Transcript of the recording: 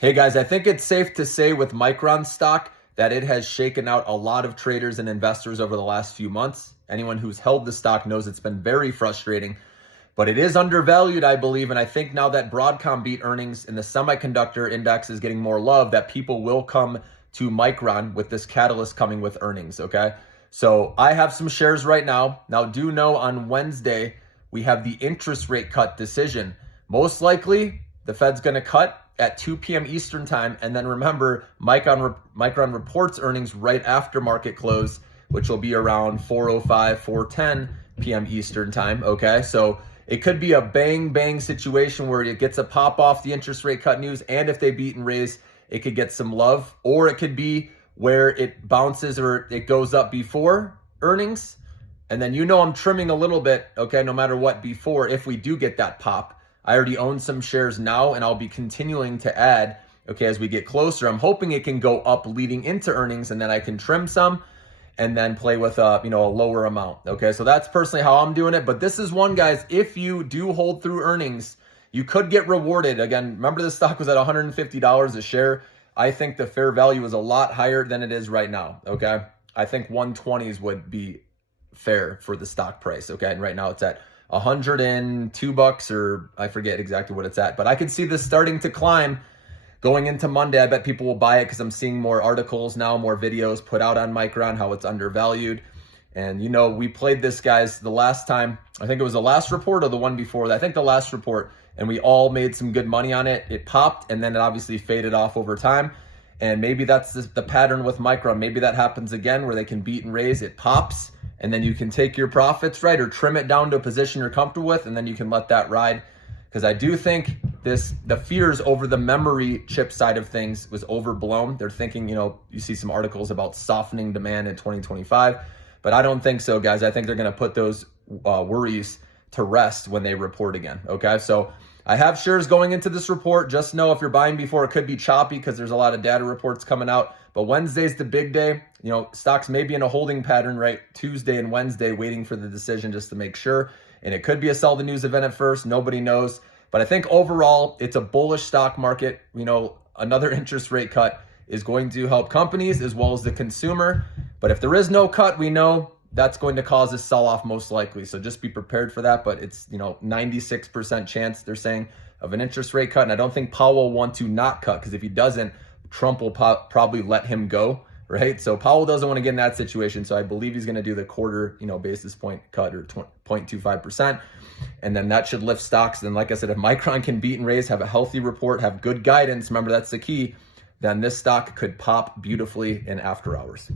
Hey guys, I think it's safe to say with Micron stock that it has shaken out a lot of traders and investors over the last few months. Anyone who's held the stock knows it's been very frustrating, but it is undervalued, I believe. And I think now that Broadcom beat earnings and the semiconductor index is getting more love, that people will come to Micron with this catalyst coming with earnings, okay? So I have some shares right now. Now, do know on Wednesday, we have the interest rate cut decision. Most likely, the Fed's going to cut at 2 p.m. Eastern time. And then remember, Micron reports earnings right after market close, which will be around 4:05, 4:10 p.m. Eastern time. Okay, so it could be a bang bang situation where it gets a pop off the interest rate cut news. And if they beat and raise, it could get some love. Or it could be where it bounces or it goes up before earnings. And then I'm trimming a little bit, okay, no matter what, before if we do get that pop. I already own some shares now, and I'll be continuing to add, okay, as we get closer. I'm hoping it can go up leading into earnings, and then I can trim some and then play with a lower amount. Okay, so that's personally how I'm doing it. But this is one, guys, if you do hold through earnings, you could get rewarded. Again, remember the stock was at $150 a share. I think the fair value is a lot higher than it is right now. Okay, I think 120s would be fair for the stock price. Okay, and right now it's at $102, or I forget exactly what it's at, but I could see this starting to climb going into Monday. I bet people will buy it because I'm seeing more articles now, more videos put out on Micron, how it's undervalued. And we played this, guys, the last time. I think it was the last report or the one before that. I think the last report, and we all made some good money on it. It popped, and then it obviously faded off over time. And maybe that's the pattern with Micron. Maybe that happens again where they can beat and raise, it pops, and then you can take your profits, right, or trim it down to a position you're comfortable with, and then you can let that ride. Because I do think the fears over the memory chip side of things was overblown. They're thinking, you see some articles about softening demand in 2025, but I don't think so, guys. I think they're going to put those worries to rest when they report again, okay? So I have shares going into this report. Just know if you're buying before, it could be choppy because there's a lot of data reports coming out. But Wednesday's the big day. Stocks may be in a holding pattern, right? Tuesday and Wednesday waiting for the decision just to make sure. And it could be a sell the news event at first. Nobody knows. But I think overall, it's a bullish stock market. Another interest rate cut is going to help companies as well as the consumer. But if there is no cut, we know that's going to cause a sell-off most likely. So just be prepared for that. But it's, 96% chance, they're saying, of an interest rate cut. And I don't think Powell will want to not cut, because if he doesn't, Trump will probably let him go, right? So Powell doesn't want to get in that situation. So I believe he's going to do the quarter, basis point cut, or 0.25%. And then that should lift stocks. And like I said, if Micron can beat and raise, have a healthy report, have good guidance, remember that's the key, then this stock could pop beautifully in after hours.